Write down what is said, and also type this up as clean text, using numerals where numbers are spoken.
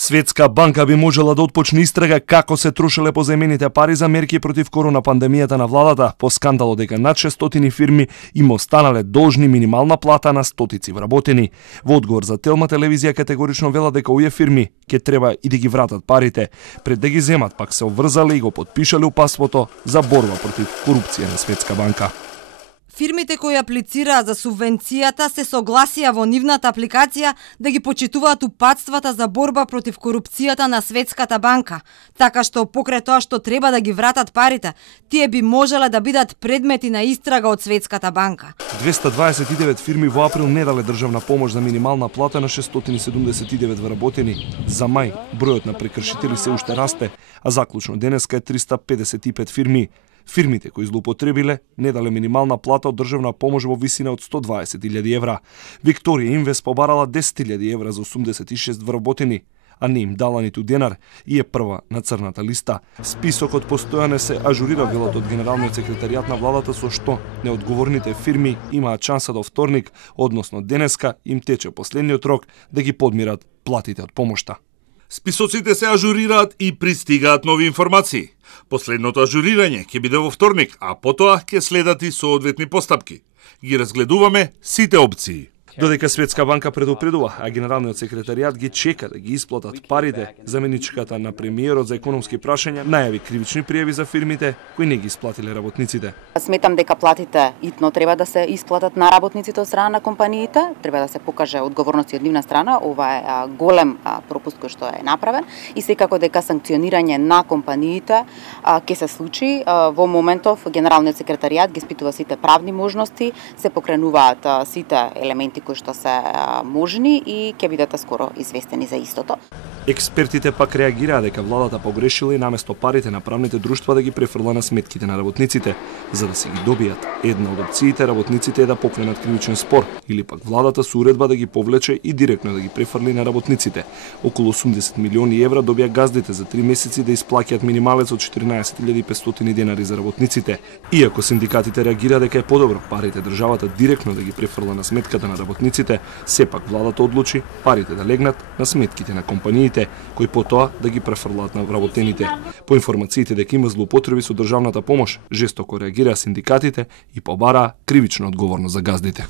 Светска банка би можела да отпочне истрага како се трошеле позаимените пари за мерки против корона пандемијата на владата по скандало дека над 600 фирми им останале должни минимална плата на стотици вработени. Во одговор за Телма телевизија категорично вела дека овие фирми ќе треба и да ги вратат парите. Пред да ги земат пак се обврзале и го потпишале упатството за борба против корупција на Светска банка. Фирмите кои аплицираат за субвенцијата се согласија во нивната апликација да ги почитуваат упатствата за борба против корупцијата на Светската банка, така што покрај тоа што треба да ги вратат парите, тие би можеле да бидат предмети на истрага од Светската банка. 229 фирми во април не дале државна помош за минимална плата на 679 вработени. За мај бројот на прекршители се уште расте, а заклучно денеска е 355 фирми. Фирмите кои злоупотребиле не дале минимална плата од државна помош во висина од 120.000 евра. Викторија Инвест побарала 10.000 евра за 86 вработени, а не им дала ниту денар и е прва на црната листа. Списокот постојано се ажурира, велат од Генералниот секретаријат на владата, со што неодговорните фирми имаат шанса до вторник, односно денеска им тече последниот рок да ги подмират платите од помошта. Списоците се ажурираат и пристигаат нови информации. Последното ажурирање ќе биде во вторник, а потоа ќе следат и соодветни постапки. Ги разгледуваме сите опции. Додека Светска банка предупредува, а Генералниот секретаријат ги чека да ги исплатат парите, заменичката на премиерот за економски прашања најави кривични пријави за фирмите кои не ги исплатиле работниците. Сметам дека платите итно треба да се исплатат на работниците од страна на компаниите, треба да се покаже одговорност од нивна страна, ова е голем пропуст кој што е направен и секако дека санкционирање на компаниите ќе се случи. Во моментов Генералниот секретаријат ги испитува сите правни можности, се покренуваат сите елементи кои што се можни и ќе бидете скоро известени за истото. Експертите пак реагираа дека владата погрешила и наместо парите на правните друштва да ги префрла на сметките на работниците, за да се ги добијат. Една од опциите работниците е да покренат кривичен спор или пак владата со уредба да ги повлече и директно да ги префрли на работниците. Околу 80 милиони евра добија газдите за 3 месеци да исплаќаат минималец од 14.500 денари за работниците. Иако синдикатите реагира дека е подобро парите државата директно да ги префрла на сметката на работниците, сепак владата одлучи парите да легнат на сметките на компаниите, кои потоа да ги префрлаат на вработените. По информациите дека има злоупотреби со државната помош, жестоко реагираа синдикатите и побараа кривична одговорност за газдите.